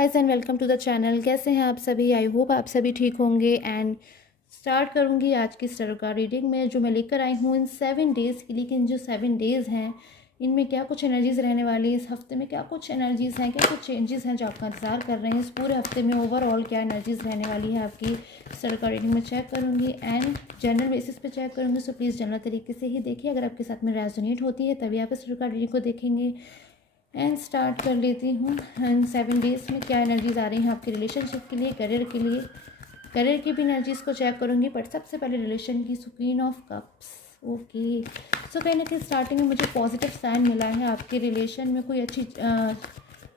Guys and welcome to the channel. कैसे हैं आप सभी? आई होप आप सभी ठीक होंगे। एंड स्टार्ट करूंगी आज की स्टार का रीडिंग में जो मैं लेकर आई हूँ इन 7 डेज़ की। लेकिन जो 7 डेज़ हैं इनमें क्या कुछ एनर्जीज़ रहने वाली है, इस हफ्ते में क्या कुछ एनर्जीज़ हैं, क्या कुछ चेंजेस हैं जो आपका इंतजार कर रहे हैं, इस पूरे हफ्ते में ओवरऑल क्या एनर्जीज़ रहने वाली है आपकी स्टार का रीडिंग में चेक करूँगी एंड जनरल बेसिस पे चेक करूँगी। सो प्लीज़ जनरल तरीके से ही देखिए। अगर आपके साथ में रेजोनेट होती है तभी आप स्टार का रीडिंग को देखेंगे। एंड स्टार्ट कर लेती हूँ। एंड 7 डेज़ में क्या एनर्जीज आ रही हैं आपके रिलेशनशिप के लिए, करियर के लिए। करियर की भी एनर्जीज़ को चेक करूँगी, बट सबसे पहले रिलेशन की। Queen of cups. ओके, सो कहीं ना कहीं स्टार्टिंग में मुझे पॉजिटिव साइन मिला है। आपके रिलेशन में कोई अच्छी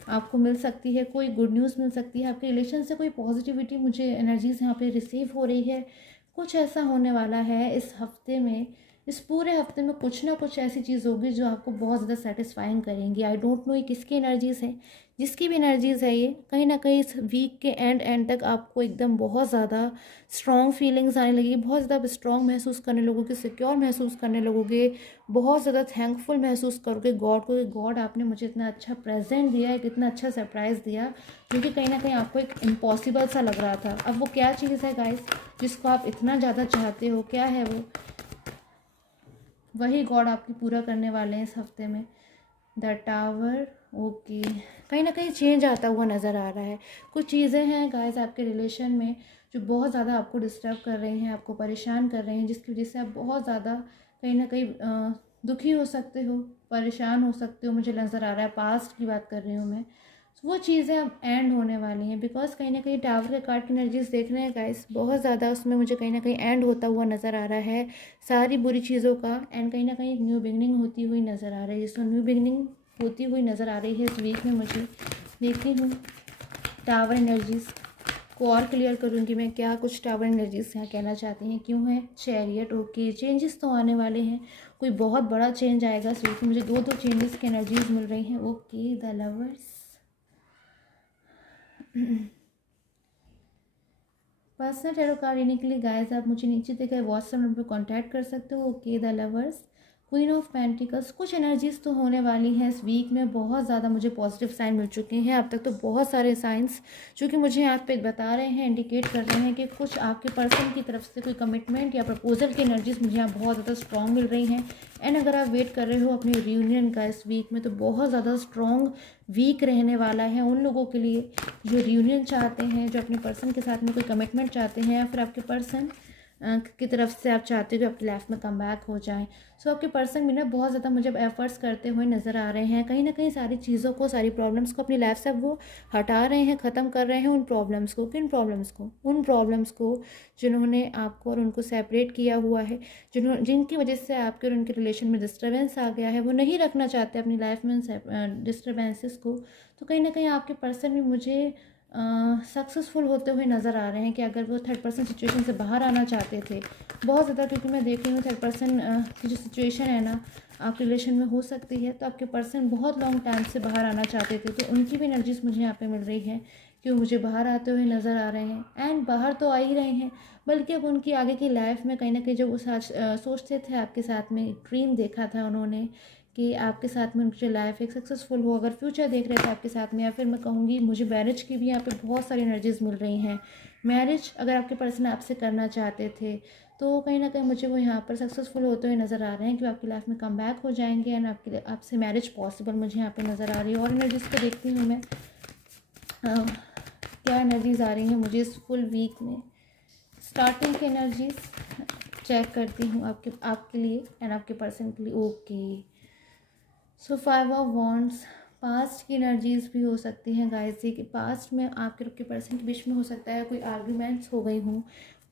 आपको मिल सकती है, कोई गुड न्यूज़ मिल सकती है। आपके रिलेशन से कोई पॉजिटिविटी मुझे एनर्जीज़ यहाँ पे रिसीव हो रही है। कुछ ऐसा होने वाला है इस हफ्ते में, इस पूरे हफ्ते में कुछ ना कुछ ऐसी चीज़ होगी जो आपको बहुत ज़्यादा सेटिस्फाइंग करेंगी। आई डोंट नो ये किसकी एनर्जीज़ है, जिसकी भी एनर्जीज़ है ये कहीं ना कहीं इस वीक के एंड तक आपको एकदम बहुत ज़्यादा स्ट्रॉन्ग फीलिंग्स आने लगी, बहुत ज़्यादा स्ट्रॉन्ग महसूस करने लगोगे, सिक्योर महसूस करने लगोगे, बहुत ज़्यादा थैंकफुल महसूस करोगे गॉड को कि गॉड आपने मुझे इतना अच्छा प्रेजेंट दिया, एक इतना अच्छा सरप्राइज़ दिया जो कि कहीं ना कहीं आपको एक इम्पॉसिबल सा लग रहा था। अब वो क्या चीज़ है गाइस जिसको आप इतना ज़्यादा चाहते हो, क्या है वो? वही गॉड आपकी पूरा करने वाले हैं इस हफ्ते में। The tower. ओके, कहीं ना कहीं चेंज आता हुआ नज़र आ रहा है। कुछ चीज़ें हैं गाइस आपके रिलेशन में जो बहुत ज़्यादा आपको डिस्टर्ब कर रही हैं, आपको परेशान कर रही हैं, जिसकी वजह से आप बहुत ज़्यादा कहीं ना कहीं दुखी हो सकते हो, परेशान हो सकते हो। मुझे नज़र आ रहा है, पास्ट की बात कर रही हूँ मैं। वो चीज़ें अब एंड होने वाली हैं बिकॉज कहीं ना कहीं टावर के कार्ड की एनर्जीज देख रहे हैं गाइस, बहुत ज़्यादा उसमें मुझे कहीं ना कहीं एंड होता हुआ नज़र आ रहा है सारी बुरी चीज़ों का। एंड कहीं ना कहीं एक न्यू बिगनिंग होती हुई नज़र आ रही है, जिसको न्यू बिगनिंग होती हुई नज़र आ रही है इस वीक में मुझे। देखती हूँ टावर एनर्जीज को और क्लियर करूँगी मैं, क्या कुछ टावर एनर्जीज यहाँ कहना चाहती हैं, क्यों है चैरियट। ओके, चेंजेस तो आने वाले हैं, कोई बहुत बड़ा चेंज आएगा इस वीक में। मुझे दो चेंजेस की एनर्जीज मिल रही हैं। Okay, the lovers. Personal tarot card लेने के लिए गाइस आप मुझे नीचे दिए गए व्हाट्सएप नंबर पर कॉन्टैक्ट कर सकते हो। Okay, the lovers. Queen of pentacles. कुछ एनर्जीज तो होने वाली हैं इस वीक में, बहुत ज़्यादा मुझे पॉजिटिव साइन मिल चुके हैं अब तक तो। बहुत सारे साइंस जो कि मुझे यहाँ पे बता रहे हैं, इंडिकेट कर रहे हैं कि कुछ आपके पर्सन की तरफ से कोई कमिटमेंट या प्रपोजल की एनर्जीज मुझे यहाँ बहुत ज़्यादा स्ट्रॉन्ग मिल रही हैं। एंड अगर आप वेट कर रहे हो अपने रियूनियन का इस वीक में, तो बहुत ज़्यादा स्ट्रॉन्ग वीक रहने वाला है उन लोगों के लिए जो रियूनियन चाहते हैं, जो अपने पर्सन के साथ में कोई कमिटमेंट चाहते हैं, या फिर आपके पर्सन की तरफ से आप चाहते हो कि आपकी लाइफ में कम बैक हो जाए। सो आपके पर्सन भी ना बहुत ज़्यादा मुझे एफर्ट्स करते हुए नज़र आ रहे हैं। कहीं ना कहीं सारी चीज़ों को, सारी प्रॉब्लम्स को अपनी लाइफ से वो हटा रहे हैं, ख़त्म कर रहे हैं उन प्रॉब्लम्स को। किन प्रॉब्लम्स को? उन प्रॉब्लम्स को जिन्होंने आपको और उनको सेपरेट किया हुआ है, जिनकी वजह से आपके और उनके रिलेशन में डिस्टर्बेंस आ गया है। वो नहीं रखना चाहते अपनी लाइफ में डिस्टर्बेंसेस को। तो कहीं ना कहीं आपके पर्सन भी मुझे सक्सेसफुल होते हुए नज़र आ रहे हैं कि अगर वो थर्ड पर्सन सिचुएशन से बाहर आना चाहते थे बहुत ज़्यादा, क्योंकि मैं देख रही हूँ थर्ड पर्सन की जो सिचुएशन है ना आपके रिलेशन में हो सकती है, तो आपके पर्सन बहुत लॉन्ग टाइम से बाहर आना चाहते थे। तो उनकी भी एनर्जीज मुझे यहाँ पे मिल रही है कि वो मुझे बाहर आते हुए नज़र आ रहे हैं। एंड बाहर तो आ ही रहे हैं, बल्कि अब उनकी आगे की लाइफ में कहीं ना कहीं जो वो सोचते थे आपके साथ में, ड्रीम देखा था उन्होंने कि आपके साथ में उनकी लाइफ एक सक्सेसफुल हो, अगर फ्यूचर देख रहे थे आपके साथ में, या फिर मैं कहूँगी मुझे मैरिज की भी यहाँ पे बहुत सारी एनर्जीज मिल रही हैं। मैरिज अगर आपके पर्सन आपसे करना चाहते थे तो कहीं ना कहीं मुझे वो यहाँ पर सक्सेसफुल होते हुए नज़र आ रहे हैं कि आपकी लाइफ में कम बैक हो जाएंगे एंड आपसे मैरिज पॉसिबल मुझे यहाँ पे नज़र आ रही है। और एनर्जीज को देखती हूँ मैं, क्या एनर्जीज आ रही हैं मुझे इस फुल वीक में। स्टार्टिंग की एनर्जीज चेक करती हूँ आपके लिए एंड आपके पर्सन के लिए। Okay, so 5 of wands. Past की एनर्जीज भी हो सकती हैं गाइस, कि पास्ट में आपके और आपके पर्सन के बीच में हो सकता है कोई आर्ग्यूमेंट्स हो गई हों,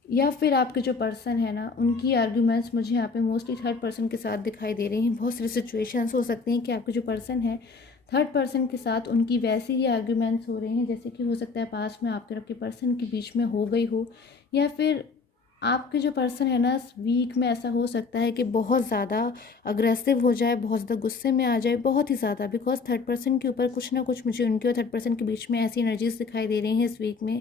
या फिर आपके जो पर्सन है ना उनकी आर्ग्यूमेंट्स मुझे यहाँ पे मोस्टली थर्ड पर्सन के साथ दिखाई दे रही हैं। बहुत सारी सिचुएशंस हो सकती हैं कि आपके जो पर्सन है थर्ड पर्सन के साथ उनकी वैसी ही आर्ग्यूमेंट्स हो रही हैं जैसे कि हो सकता है पास्ट में आपके और आपके पर्सन के बीच में हो गई हो, या फिर आपके जो पर्सन है ना इस वीक में ऐसा हो सकता है कि बहुत ज़्यादा अग्रेसिव हो जाए, बहुत ज़्यादा गुस्से में आ जाए, बहुत ही ज़्यादा। बिकॉज थर्ड पर्सन के ऊपर कुछ ना कुछ मुझे उनके और थर्ड पर्सन के बीच में ऐसी एनर्जीज दिखाई दे रही हैं इस वीक में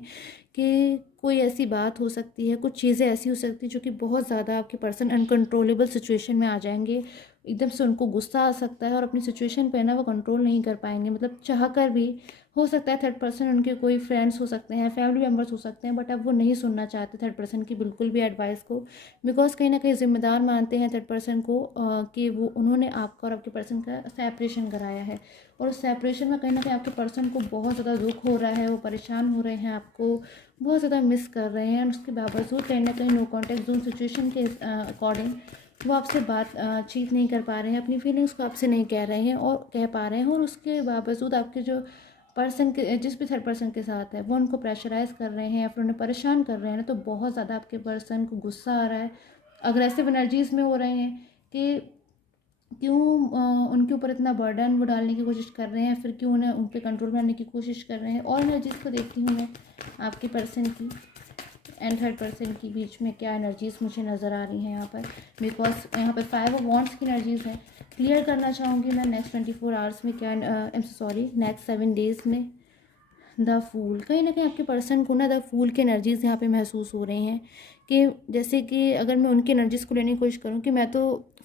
कि कोई ऐसी बात हो सकती है, कुछ चीज़ें ऐसी हो सकती है जो कि बहुत ज़्यादा आपके पर्सन अनकंट्रोलेबल सिचुएशन में आ जाएंगे। एकदम से उनको गुस्सा आ सकता है और अपनी सिचुएशन पे ना वो कंट्रोल नहीं कर पाएंगे, मतलब चाह कर भी हो सकता है थर्ड पर्सन उनके कोई फ्रेंड्स हो सकते हैं, फैमिली मेम्बर्स हो सकते हैं, बट अब वो नहीं सुनना चाहते थर्ड पर्सन की बिल्कुल भी एडवाइस को, बिकॉज कहीं ना कहीं ज़िम्मेदार मानते हैं थर्ड पर्सन को कि वो उन्होंने आपका और आपके पर्सन का सेपरेशन कराया है, और उस सेपरेशन में कहीं ना कहीं आपके पर्सन को बहुत ज़्यादा दुख हो रहा है, वो परेशान हो रहे हैं, आपको बहुत ज़्यादा मिस कर रहे हैं, और उसके बावजूद कहीं ना कहीं नो कॉन्टैक्ट जोन सिचुएशन के अकॉर्डिंग वो आपसे बातचीत नहीं कर पा रहे हैं, अपनी फीलिंग्स को आपसे नहीं कह रहे हैं और कह पा रहे हैं, और उसके बावजूद आपके जो पर्सन के जिस भी थर्ड पर्सन के साथ है वो उनको प्रेशराइज़ कर रहे हैं या फिर उन्हें परेशान कर रहे हैं ना, तो बहुत ज़्यादा आपके पर्सन को गुस्सा आ रहा है, अग्रेसिव एनर्जीज़ में हो रहे हैं कि क्यों उनके ऊपर इतना बर्डन वो डालने की कोशिश कर रहे हैं, फिर क्यों उन्हें उन पर कंट्रोल करने की कोशिश कर रहे हैं। और एनर्जीज़ को देखती हूँ मैं आपके पर्सन की एंड थर्ड पर्सन के बीच में क्या एनर्जीज़ मुझे नज़र आ रही हैं यहाँ पर, बिकॉज यहाँ पर 5 ऑफ वॉन्ड्स की एनर्जीज़ है। क्लियर करना चाहूँगी मैं नेक्स्ट 24 आवर्स में क्या, नेक्स्ट 7 डेज़ में द फूल, कहीं ना कहीं आपके पर्सन को ना द फूल की एनर्जीज़ यहाँ पे महसूस हो रही हैं कि जैसे कि अगर मैं उनकी एनर्जीज़ को लेने की कोशिश करूँ कि मैं तो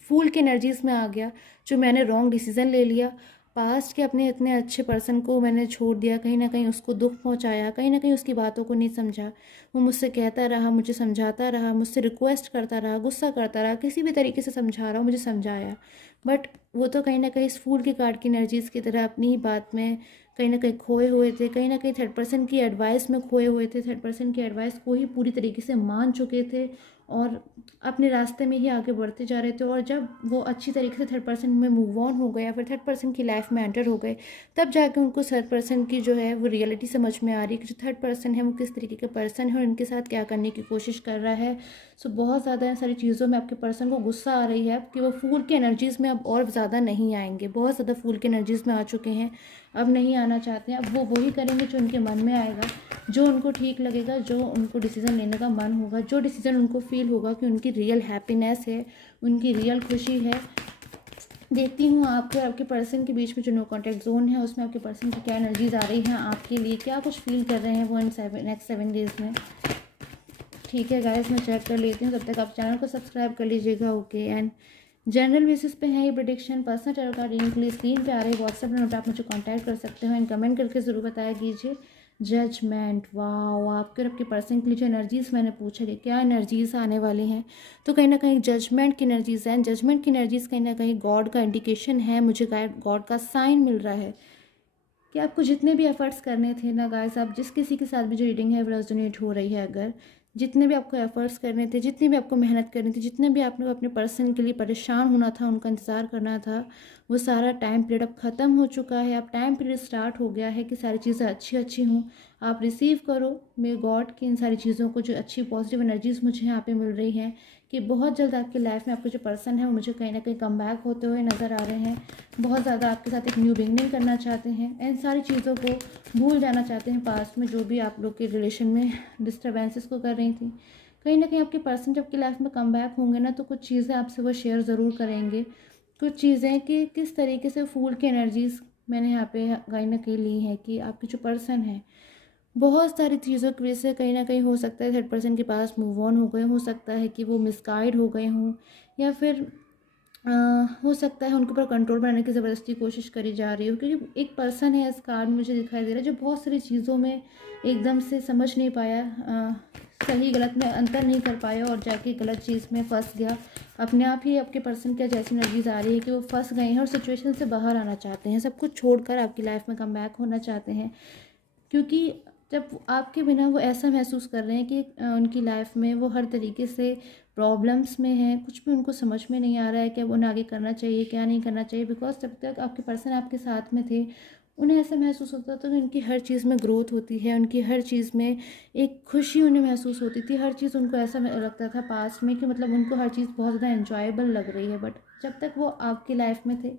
फूल की एनर्जीज़ में आ गया, जो मैंने रॉन्ग डिसीज़न ले लिया, पास्ट के अपने इतने अच्छे पर्सन को मैंने छोड़ दिया, कहीं ना कहीं उसको दुख पहुंचाया, कहीं ना कहीं उसकी बातों को नहीं समझा, वो मुझसे कहता रहा, मुझे समझाता रहा, मुझसे रिक्वेस्ट करता रहा, गुस्सा करता रहा, किसी भी तरीके से समझा रहा, मुझे समझाया, बट वो तो कहीं ना कहीं इस फूल के कार्ड की एनर्जीज़ की तरह अपनी ही बात में कहीं ना कहीं खोए हुए थे, कहीं ना कहीं थर्ड पर्सन की एडवाइस में खोए हुए थे, थर्ड पर्सन की एडवाइस को ही पूरी तरीके से मान चुके थे और अपने रास्ते में ही आगे बढ़ते जा रहे थे। और जब वो अच्छी तरीके से थर्ड पर्सन में मूव ऑन हो गए या फिर थर्ड पर्सन की लाइफ में एंटर हो गए, तब जाके उनको थर्ड पर्सन की जो है वो रियलिटी समझ में आ रही है कि जो थर्ड पर्सन है वो किस तरीके का पर्सन है और उनके साथ क्या करने की कोशिश कर रहा है। सो बहुत ज़्यादा इन सारी चीज़ों में आपके पर्सन को गुस्सा आ रही है कि वो फूल की एनर्जीज़ में अब और ज़्यादा नहीं आएंगे, बहुत ज़्यादा फूल की एनर्जीज़ में आ चुके हैं, अब नहीं आना चाहते हैं। अब वो वही करेंगे जो उनके मन में आएगा, जो उनको ठीक लगेगा, जो उनको डिसीज़न लेने का मन होगा, जो डिसीज़न उनको फील होगा कि उनकी रियल हैप्पीनेस है, उनकी रियल खुशी है। देखती हूँ आपके और आपके पर्सन के बीच में जो नो कॉन्टैक्ट जोन है उसमें आपके पर्सन की क्या एनर्जीज आ रही हैं आपके लिए, क्या कुछ फील कर रहे हैं वो इन नेक्स्ट 7 डेज़ में। ठीक है गाइस, मैं चेक कर लेती हूँ, तब तक आप चैनल को सब्सक्राइब कर लीजिएगा। ओके, एंड जनरल बेसिस पे है ये prediction, personal tarot card reading के लिए स्क्रीन पे आ रही है व्हाट्सएप नंबर पर आप मुझे कांटेक्ट कर सकते हो एंड कमेंट करके ज़रूर बताया कीजिए। जजमेंट, वाओ, आपके और आपके पर्सन के लिए जो एनर्जीज़ मैंने पूछा कि क्या एनर्जीज़ आने वाली हैं, तो कहीं ना कहीं जजमेंट की एनर्जीज़ हैं। जजमेंट की एनर्जीज़ कहीं ना कहीं गॉड का इंडिकेशन है, मुझे गॉड का साइन मिल रहा है कि आपको जितने भी एफर्ट्स करने थे ना गाइस, आप जिस किसी के साथ भी जो रीडिंग है वो रेजोनेट हो रही है, अगर जितने भी आपको एफर्ट्स करने थे, जितनी भी आपको मेहनत करनी थी, जितने भी आपने अपने पर्सन के लिए परेशान होना था, उनका इंतज़ार करना था, वो सारा टाइम पीरियड अब ख़त्म हो चुका है। अब टाइम पीरियड स्टार्ट हो गया है कि सारी चीज़ें अच्छी अच्छी हों, आप रिसीव करो मेरे गॉड की इन सारी चीज़ों को, जो अच्छी पॉजिटिव एनर्जीज़ मुझे यहाँ पे मिल रही हैं कि बहुत जल्द आपकी लाइफ में आपके जो पर्सन है वो मुझे कहीं ना कहीं कम बैक होते हुए नज़र आ रहे हैं, बहुत ज़्यादा आपके साथ एक न्यू बिगनिंग करना चाहते हैं, इन सारी चीज़ों को भूल जाना चाहते हैं, पास्ट में जो भी आप लोग के रिलेशन में डिस्टर्बेंसेस को कर रही थी। कहीं ना कहीं आपके पर्सन जब आपकी लाइफ में कम बैक होंगे ना, तो कुछ चीज़ें आपसे वो शेयर ज़रूर करेंगे, कुछ चीज़ें कि किस तरीके से फूल की एनर्जीज़ मैंने यहाँ पे कहीं ना कहीं ली है कि आपके जो पर्सन है बहुत सारी चीज़ों की वजह से कहीं ना कहीं हो सकता है थर्ड पर्सन के पास मूव ऑन हो गए, हो सकता है कि वो मिसगाइड हो गए हों, या फिर हो सकता है उनके ऊपर कंट्रोल बनाने की ज़बरदस्ती कोशिश करी जा रही हो, क्योंकि एक पर्सन है इस कार्ड में मुझे दिखाई दे रहा है जो बहुत सारी चीज़ों में एकदम से समझ नहीं पाया, सही गलत में अंतर नहीं कर पाया और जाके गलत चीज़ में फंस गया। अपने आप ही आपके पर्सन की जैसी एनर्जीज आ रही है कि वो फंस गए हैं और सिचुएशन से बाहर आना चाहते हैं, सब कुछ छोड़कर आपकी लाइफ में कम बैक होना चाहते हैं, क्योंकि जब आपके बिना वो ऐसा महसूस कर रहे हैं कि उनकी लाइफ में वो हर तरीके से प्रॉब्लम्स में है, कुछ भी उनको समझ में नहीं आ रहा है कि अब उन्हें आगे करना चाहिए क्या नहीं करना चाहिए, बिकॉज जब तक आपके पर्सन आपके साथ में थे उन्हें ऐसा महसूस होता था कि उनकी हर चीज़ में ग्रोथ होती है, उनकी हर चीज़ में एक खुशी उन्हें महसूस होती थी, हर चीज़ उनको ऐसा लगता था पास में कि मतलब उनको हर चीज़ बहुत ज़्यादा एंजॉयबल लग रही है। बट जब तक वो आपकी लाइफ में थे,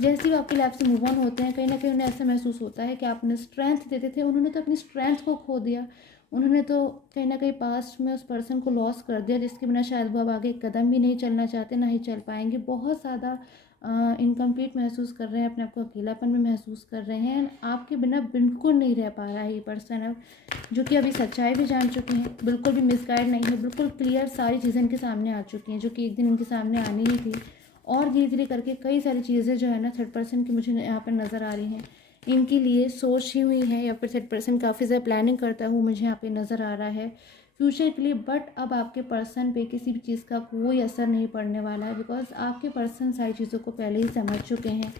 जैसे ही वो आपकी लाइफ से मूव ऑन होते हैं, कहीं ना कहीं उन्हें ऐसा महसूस होता है कि आपने स्ट्रेंथ देते थे, उन्होंने तो अपनी स्ट्रेंथ को खो दिया, उन्होंने तो कहीं ना कहीं पास्ट में उस पर्सन को लॉस कर दिया, जिसके बिना शायद वो अब आगे एक कदम भी नहीं चलना चाहते, ना ही चल पाएंगे, बहुत ज़्यादा इनकम्प्लीट महसूस कर रहे हैं, अपने आप को अकेलापन में महसूस कर रहे हैं, आपके बिना बिल्कुल नहीं रह पा रहा है ये पर्सन अब, जो कि अभी सच्चाई भी जान चुके हैं, बिल्कुल भी मिसगाइड नहीं है, बिल्कुल क्लियर सारी चीज़ें इनके सामने आ चुकी हैं जो कि एक दिन इनके सामने आनी ही थी। और धीरे धीरे करके कई सारी चीज़ें जो है ना थर्ड पर्सन की मुझे यहाँ पर नज़र आ रही हैं इनके लिए सोची हुई है, या फिर 30% काफ़ी ज़्यादा प्लानिंग करता हूँ, मुझे यहाँ पे नज़र आ रहा है फ्यूचर के लिए। बट अब आपके पर्सन पे किसी भी चीज़ का कोई असर नहीं पड़ने वाला है, बिकॉज आपके पर्सन सारी चीज़ों को पहले ही समझ चुके हैं।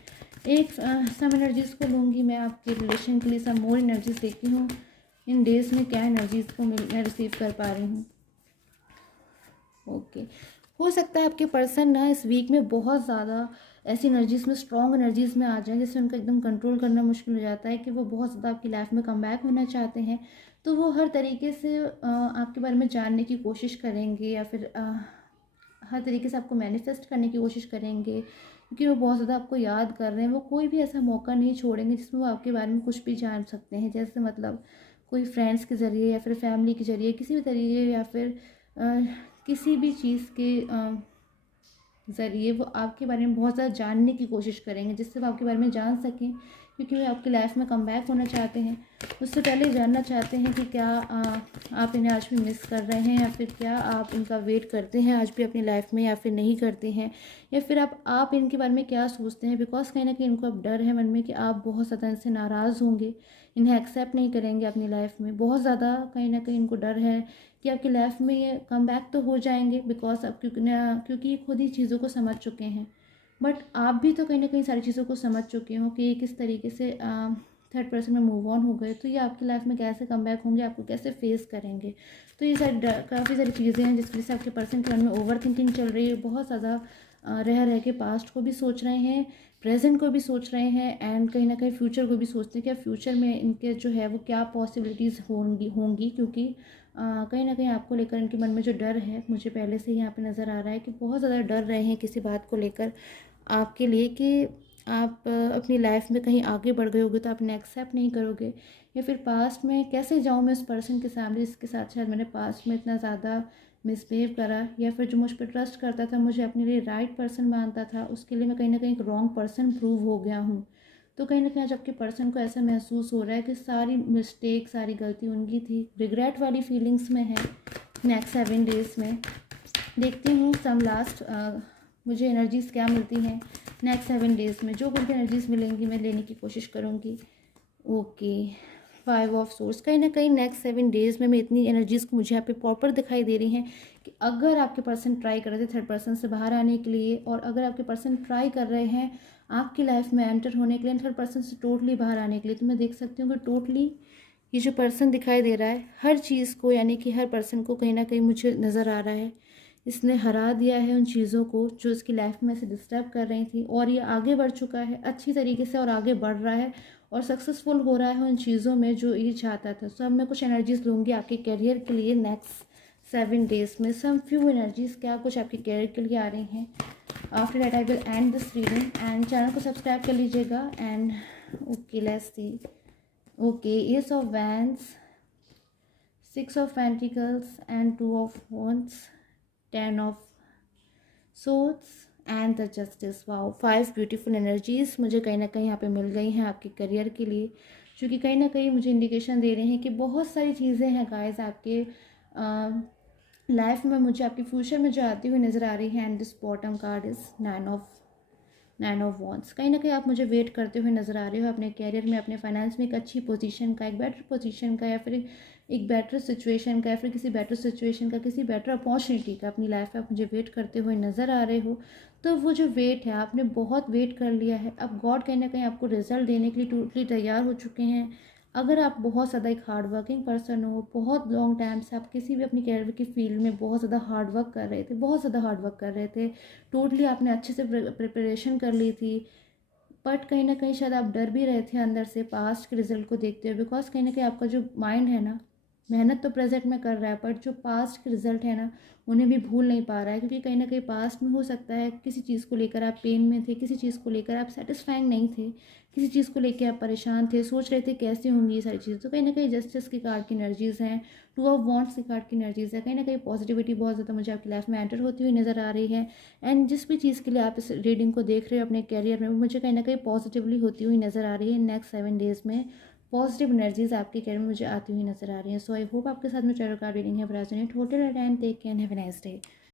एक सम एनर्जीज़ को लूँगी मैं आपके रिलेशन के लिए, सम मोर एनर्जीज देखती हूँ इन डेज़ में क्या एनर्जीज़ को मैं रिसीव कर पा रही हूँ। ओके, हो सकता है आपके पर्सन ना इस वीक में बहुत ज़्यादा ऐसी एनर्जीज़ में, स्ट्रॉन्ग एनर्जीज़ में आ जाएं, जिससे उनका एकदम कंट्रोल करना मुश्किल हो जाता है, कि वो बहुत ज़्यादा आपकी लाइफ में कम बैक होना चाहते हैं। तो वो हर तरीके से आपके बारे में जानने की कोशिश करेंगे, या फिर हर तरीके से आपको मैनिफेस्ट करने की कोशिश करेंगे, क्योंकि वो बहुत ज़्यादा आपको याद कर रहे हैं। वो कोई भी ऐसा मौका नहीं छोड़ेंगे जिसमें वो आपके बारे में कुछ भी जान सकते हैं, जैसे मतलब कोई फ्रेंड्स के ज़रिए, या फिर फैमिली के ज़रिए, किसी भी तरीके, या फिर किसी भी चीज़ के ज़रिए वो आपके बारे में बहुत ज़्यादा जानने की कोशिश करेंगे, जिससे वो आपके बारे में जान सकें, क्योंकि वो आपकी लाइफ में कम बैक होना चाहते हैं। उससे पहले जानना चाहते हैं कि क्या आप इन्हें आज भी मिस कर रहे हैं, या फिर क्या आप इनका वेट करते हैं आज भी अपनी लाइफ में, या फिर नहीं करते हैं, या फिर आप इनके बारे में क्या सोचते हैं। बिकॉज कहीं ना कहीं इनको अब डर है मन में कि आप बहुत ज़्यादा इनसे नाराज़ होंगे, इन्हें एक्सेप्ट नहीं करेंगे अपनी लाइफ में। बहुत ज़्यादा कहीं ना कहीं इनको डर है कि आपकी लाइफ में ये कम बैक तो हो जाएंगे, बिकॉज अब क्योंकि ये खुद ही चीज़ों को समझ चुके हैं। बट आप भी तो कहीं ना कहीं सारी चीज़ों को समझ चुके हो कि ये किस तरीके से 30% में मूव ऑन हो गए, तो ये आपकी लाइफ में कैसे कम बैक होंगे, आपको कैसे फेस करेंगे। तो ये सारी काफ़ी सारी चीज़ें हैं जिसकी वजह से आपके पर्सन के मन में ओवर थिंकिंग चल रही है। बहुत ज़्यादा रह रह के पास्ट को भी सोच रहे हैं, प्रेजेंट को भी सोच रहे हैं, एंड कहीं ना कहीं फ्यूचर को भी सोचते हैं कि फ्यूचर में इनके जो है वो क्या पॉसिबिलिटीज़ होंगी, क्योंकि कहीं ना कहीं आपको लेकर इनके मन में जो डर है, मुझे पहले से ही यहाँ पे नज़र आ रहा है कि बहुत ज़्यादा डर रहे हैं किसी बात को लेकर आपके लिए, कि आप अपनी लाइफ में कहीं आगे बढ़ गए होगे तो आप इन्हें एक्सेप्ट नहीं करोगे, या फिर पास्ट में कैसे जाऊँ मैं उस पर्सन के सामने जिसके साथ शायद मैंने पास्ट में इतना ज़्यादा मिसबिहेव करा, या फिर जो मुझ पर ट्रस्ट करता था, मुझे अपने लिए राइट पर्सन मानता था, उसके लिए मैं कहीं ना कहीं एक रॉन्ग पर्सन प्रूव हो गया हूँ। तो कहीं ना कहीं आज आपके पर्सन को ऐसा महसूस हो रहा है कि सारी मिस्टेक, सारी गलती उनकी थी, रिग्रेट वाली फीलिंग्स में है। नेक्स्ट 7 डेज़ में देखती हूँ सम लास्ट मुझे एनर्जीज़ क्या मिलती हैं नेक्स्ट 7 डेज़ में। जो मुझे एनर्जीज़ मिलेंगी मैं लेने की कोशिश करूँगी। ओके, 5 ऑफ सोर्स, कहीं ना कहीं नेक्स्ट 7 डेज़ में मैं इतनी एनर्जीज़ को मुझे यहाँ पे प्रॉपर दिखाई दे रही हैं कि अगर आपके पर्सन ट्राई कर रहे थे 3rd पर्सन से बाहर आने के लिए, और अगर आपके पर्सन ट्राई कर रहे हैं आपकी लाइफ में एंटर होने के लिए, 3rd पर्सन से टोटली बाहर आने के लिए, तो मैं देख सकती हूँ कि टोटली ये जो पर्सन दिखाई दे रहा है हर चीज़ को, यानी कि हर पर्सन को कहीं ना कहीं मुझे नज़र आ रहा है इसने हरा दिया है उन चीज़ों को जो इसकी लाइफ में से डिस्टर्ब कर रही थी, और ये आगे बढ़ चुका है अच्छी तरीके से, और आगे बढ़ रहा है और सक्सेसफुल हो रहा है उन चीज़ों में जो ये चाहता था। सो अब मैं कुछ एनर्जीज़ लूँगी आपके करियर के लिए नेक्स्ट 7 डेज़ में। सम फ्यू एनर्जीज़ क्या कुछ आपके करियर के लिए आ रही हैं। After that I will and this reading, and channel को सब्सक्राइब कर लीजिएगा। And okay, let's see. Okay, S of wands, 6 of pentacles and 2 of wands, 10 of swords and the justice. Wow, 5 beautiful energies मुझे कहीं ना कहीं यहाँ पे मिल गई हैं आपके करियर के लिए, जो कि कहीं ना कहीं मुझे इंडिकेशन दे रहे हैं कि बहुत सारी चीज़ें हैं गाइस आपके लाइफ में, मुझे आपके फ्यूचर में जो आती हुई नज़र आ रही है। And this bottom card is 9 of wands। कहीं ना कहीं आप मुझे वेट करते हुए नज़र आ रहे हो अपने कैरियर में, अपने फाइनेंस में एक अच्छी पोजीशन का, एक बेटर पोजीशन का, या फिर एक बेटर सिचुएशन का, या फिर किसी बेटर सिचुएशन का, किसी बेटर अपॉर्चुनिटी का अपनी लाइफ में आप मुझे वेट करते हुए नज़र आ रहे हो। तो वो जो वेट है, आपने बहुत वेट कर लिया है, अब गॉड कहीं ना कहीं आपको रिजल्ट देने के लिए टोटली तैयार हो चुके हैं। अगर आप बहुत ज़्यादा एक हार्ड वर्किंग पर्सन हो, बहुत लॉन्ग टाइम से आप किसी भी अपनी कैरियर की फील्ड में बहुत ज़्यादा हार्ड वर्क कर रहे थे, बहुत ज़्यादा हार्ड वर्क कर रहे थे, टोटली आपने अच्छे से प्रिपरेशन कर ली थी, बट कहीं ना कहीं शायद आप डर भी रहे थे अंदर से पास्ट के रिजल्ट को देखते हुए, बिकॉज कहीं ना कहीं आपका जो माइंड है ना, मेहनत तो प्रेजेंट में कर रहा है, बट जो पास्ट के रिजल्ट है ना उन्हें भी भूल नहीं पा रहा है, क्योंकि कहीं ना कहीं पास्ट में हो सकता है किसी चीज़ को लेकर आप पेन में थे, किसी चीज़ को लेकर आप सेटिस्फाइंग नहीं थे, किसी चीज़ को लेकर आप परेशान थे, सोच रहे थे कैसे होंगी ये सारी चीज़ें। तो कहीं ना कहीं जस्टिस की कार्ड की एनर्जीज़ हैं, 2 ऑफ wands की कार्ड की एनर्जीज़ है, कहीं ना कहीं पॉजिटिविटी बहुत ज़्यादा मुझे आपकी लाइफ में एंटर होती हुई नज़र आ रही है। एंड जिस भी चीज़ के लिए आप इस रीडिंग को देख रहे हो अपने कैरियर में, वो मुझे कहीं ना कहीं पॉजिटिवली होती हुई नज़र आ रही है। नेक्स्ट 7 डेज़ में पॉजिटिव एनर्जीज आपके कैरियर में मुझे आती हुई नजर आ रही हैं। सो आई होप आपके साथ में टैरो कार्ड रीडिंग है रेजोनेट होटल and take care, have a nice day.